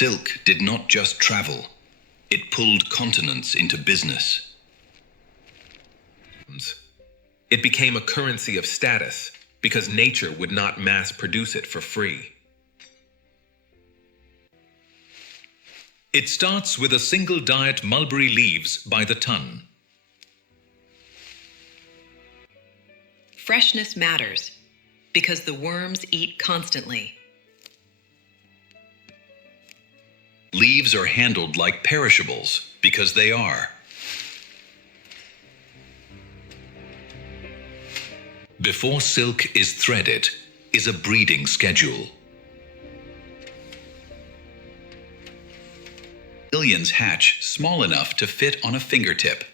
Silk did not just travel, it pulled continents into business. It became a currency of status because nature would not mass produce it for free. It starts with a single diet mulberry leaves by the ton. Freshness matters because the worms eat constantly. Leaves are handled like perishables because they are. Before silk is threaded is a breeding schedule. Millions hatch small enough to fit on a fingertip.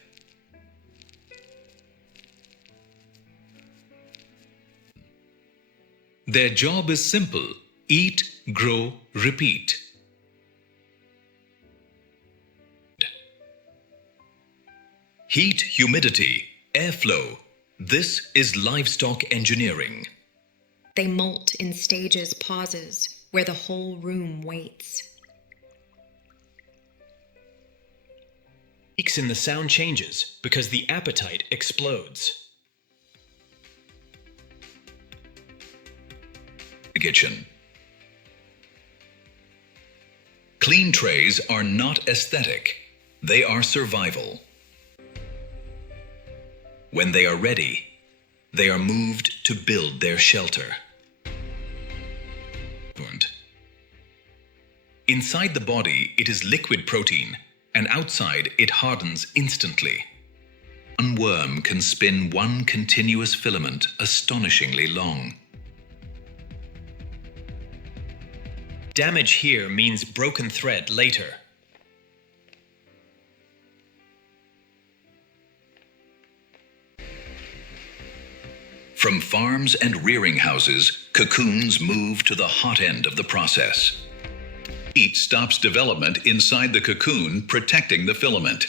Their job is simple: eat, grow, repeat. Heat, humidity, airflow. This is livestock engineering. They molt in stages pauses where the whole room waits. Peaks in the sound changes because the appetite explodes. The kitchen. Clean trays are not aesthetic. They are survival. When they are ready, they are moved to build their shelter. Inside the body, it is liquid protein, and outside it hardens instantly. One worm can spin one continuous filament astonishingly long. Damage here means broken thread later. From farms and rearing houses, cocoons move to the hot end of the process. Heat stops development inside the cocoon, protecting the filament.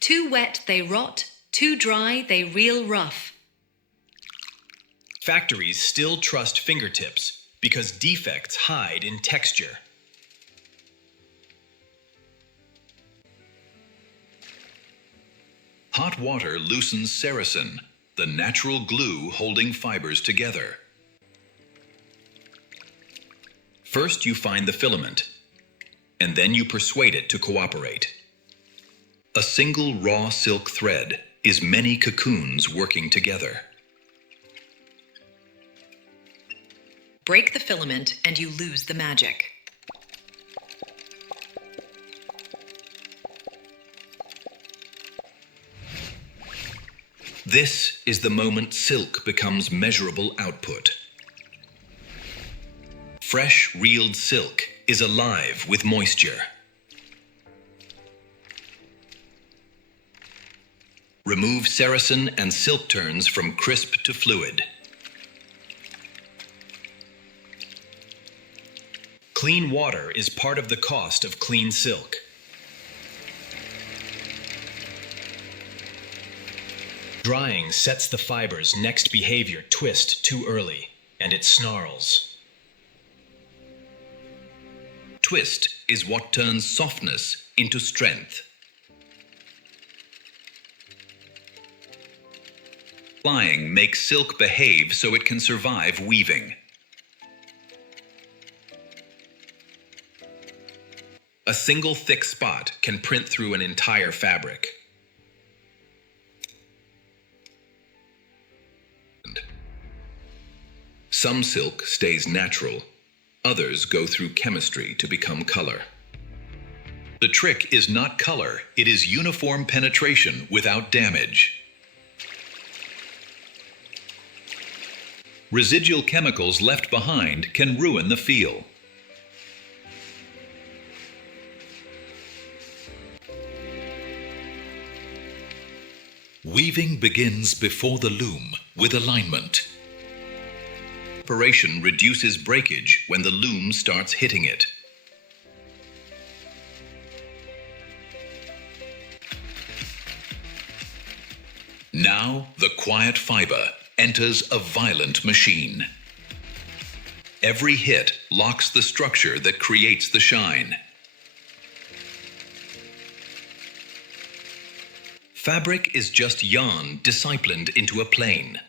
Too wet they rot, too dry they reel rough. Factories still trust fingertips because defects hide in texture. Hot water loosens sericin, the natural glue holding fibers together. First you find the filament, and then you persuade it to cooperate. A single raw silk thread is many cocoons working together. Break the filament and you lose the magic. This is the moment silk becomes measurable output. Fresh, reeled silk is alive with moisture. Remove sericin and silk turns from crisp to fluid. Clean water is part of the cost of clean silk. Drying sets the fiber's next behavior twist too early, and it snarls. Twist is what turns softness into strength. Flying makes silk behave so it can survive weaving. A single thick spot can print through an entire fabric. Some silk stays natural, others go through chemistry to become color. The trick is not color, it is uniform penetration without damage. Residual chemicals left behind can ruin the feel. Weaving begins before the loom with alignment. Separation reduces breakage when the loom starts hitting it. Now, the quiet fiber, enters a violent machine. Every hit locks the structure that creates the shine. Fabric is just yarn disciplined into a plane.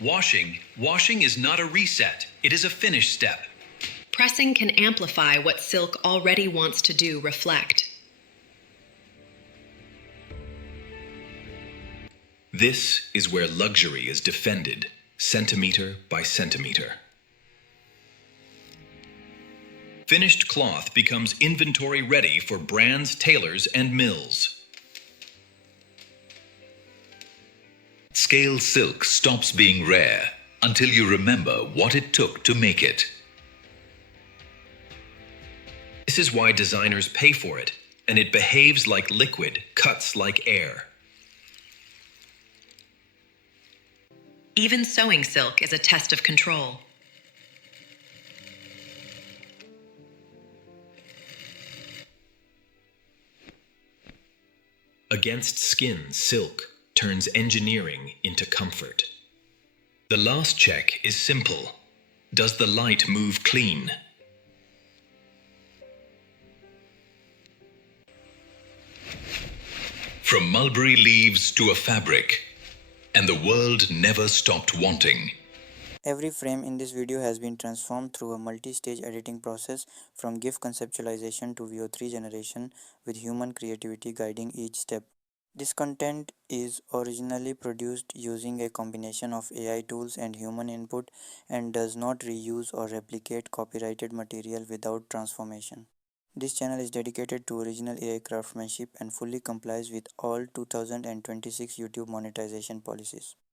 Washing is not a reset, it is a finish step. Pressing can amplify what silk already wants to do reflect. This is where luxury is defended, centimeter by centimeter. Finished cloth becomes inventory ready for brands, tailors, and mills. Scale silk stops being rare until you remember what it took to make it. This is why designers pay for it, and it behaves like liquid, cuts like air. Even sewing silk is a test of control. Against skin, silk turns engineering into comfort. The last check is simple. Does the light move clean? From mulberry leaves to a fabric, and the world never stopped wanting. Every frame in this video has been transformed through a multi-stage editing process from GIF conceptualization to VO3 generation with human creativity guiding each step. This content is originally produced using a combination of AI tools and human input and does not reuse or replicate copyrighted material without transformation. This channel is dedicated to original AI craftsmanship and fully complies with all 2026 YouTube monetization policies.